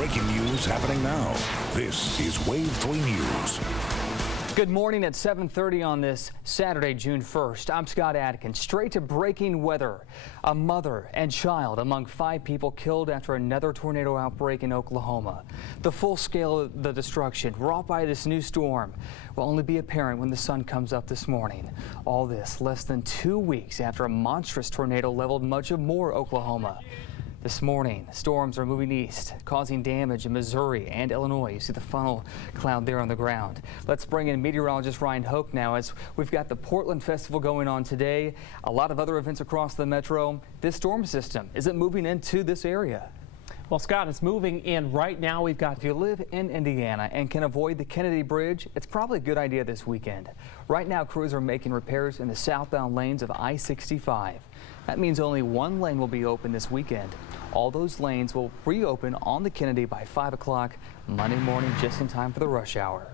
breaking news happening now. This is Wave 3 News. Good morning at 7:30 on this Saturday, June 1st. I'm Scott Adkins. Straight to breaking weather. A mother and child among 5 people killed after another tornado outbreak in Oklahoma. The full scale of the destruction wrought by this new storm will only be apparent when the sun comes up this morning. All this less than 2 weeks after a monstrous tornado leveled much of Moore, Oklahoma. This morning, storms are moving east, causing damage in Missouri and Illinois. You see the funnel cloud there on the ground. Let's bring in meteorologist Ryan Hoke now, as we've got the Portland Festival going on today. A lot of other events across the metro. This storm system, is it moving into this area? Well, Scott, it's moving in right now. If you live in Indiana and can avoid the Kennedy Bridge, it's probably a good idea this weekend. Right now, crews are making repairs in the southbound lanes of I-65. That means only one lane will be open this weekend. All those lanes will reopen on the Kennedy by 5 o'clock Monday morning, just in time for the rush hour.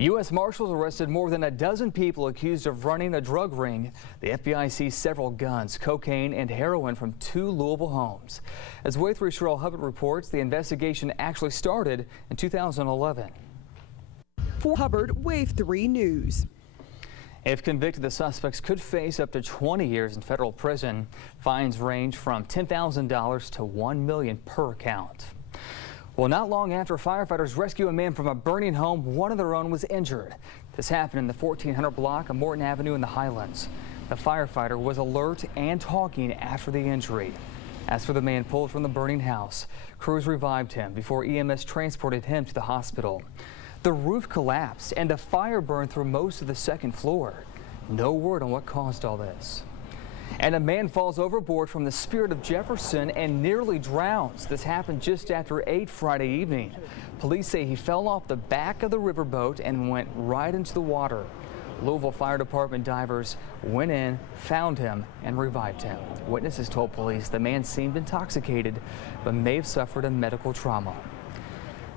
U.S. Marshals arrested more than a dozen people accused of running a drug ring. The FBI seized several guns, cocaine, and heroin from 2 Louisville homes. As Wave 3's Cheryl Hubbard reports, the investigation actually started in 2011. For Hubbard, Wave 3 News. If convicted, the suspects could face up to 20 years in federal prison. Fines range from $10,000 to $1 million per count. Well, not long after firefighters rescue a man from a burning home, one of their own was injured. This happened in the 1400 block of Morton Avenue in the Highlands. The firefighter was alert and talking after the injury. As for the man pulled from the burning house, crews revived him before EMS transported him to the hospital. The roof collapsed and the fire burned through most of the second floor. No word on what caused all this. And a man falls overboard from the Spirit of Jefferson and nearly drowns. This happened just after 8 Friday evening. Police say he fell off the back of the riverboat and went right into the water. Louisville Fire Department divers went in, found him, and revived him. Witnesses told police the man seemed intoxicated but may have suffered a medical trauma.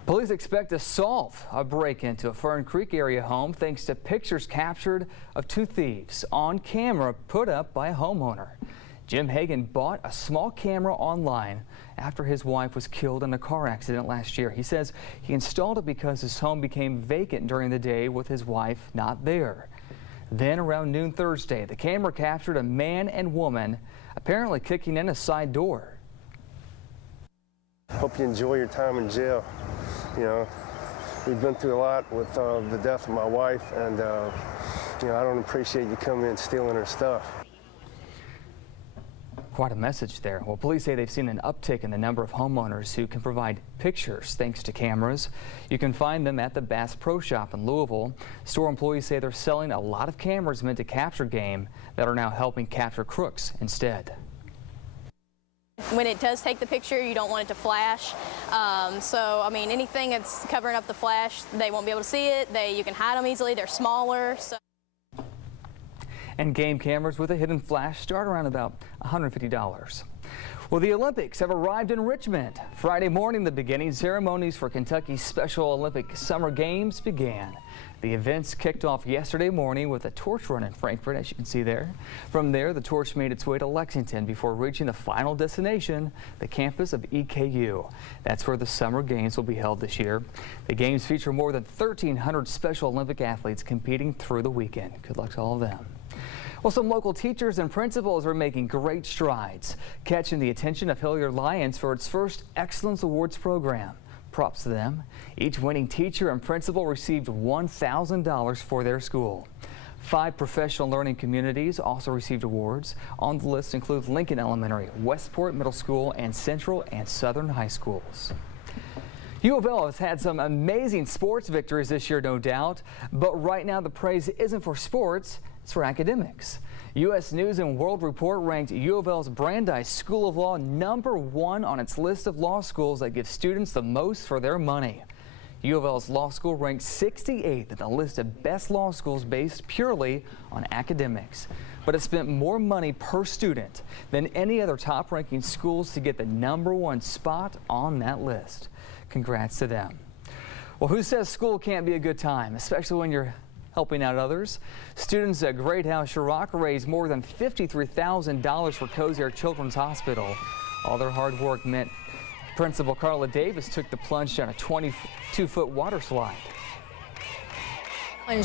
Police expect to solve a break-in to a Fern Creek area home thanks to pictures captured of 2 thieves on camera put up by a homeowner. Jim Hagan bought a small camera online after his wife was killed in a car accident last year. He says he installed it because his home became vacant during the day with his wife not there. Then around noon Thursday, the camera captured a man and woman apparently kicking in a side door. Hope you enjoy your time in jail. You know, we've been through a lot with the death of my wife, and you know, I don't appreciate you coming in stealing her stuff. Quite a message there. Well, police say they've seen an uptick in the number of homeowners who can provide pictures thanks to cameras. You can find them at the Bass Pro Shop in Louisville. Store employees say they're selling a lot of cameras meant to capture game that are now helping capture crooks instead. When it does take the picture, you don't want it to flash. So, I mean, anything that's covering up the flash, they won't be able to see it. You can hide them easily. They're smaller. So. And game cameras with a hidden flash start around about $150. Well, the Olympics have arrived in Richmond. Friday morning, the beginning ceremonies for Kentucky's Special Olympic Summer Games began. The events kicked off yesterday morning with a torch run in Frankfort, as you can see there. From there, the torch made its way to Lexington before reaching the final destination, the campus of EKU. That's where the Summer Games will be held this year. The games feature more than 1,300 Special Olympic athletes competing through the weekend. Good luck to all of them. Well, some local teachers and principals are making great strides, catching the attention of Hilliard Lions for its first Excellence Awards program. Props to them. Each winning teacher and principal received $1,000 for their school. 5 professional learning communities also received awards. On the list include Lincoln Elementary, Westport Middle School, and Central and Southern High Schools. U of L has had some amazing sports victories this year, no doubt, but right now the praise isn't for sports, it's for academics. U.S. News and World Report ranked U of L's Brandeis School of Law #1 on its list of law schools that give students the most for their money. U of L's law school ranked 68th in the list of best law schools based purely on academics. But it spent more money per student than any other top-ranking schools to get the #1 spot on that list. Congrats to them. Well, who says school can't be a good time, especially when you're helping out others? Students at Great House Chirac raised more than $53,000 for Cozier Children's Hospital. All their hard work meant Principal Carla Davis took the plunge down a 22-foot water slide.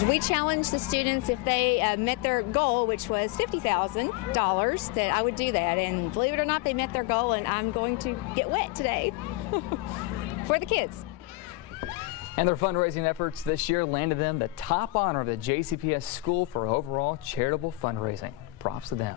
We challenged the students if they met their goal, which was $50,000, that I would do that. And believe it or not, they met their goal, and I'm going to get wet today for the kids. And their fundraising efforts this year landed them the top honor of the JCPS School for overall charitable fundraising. Props to them.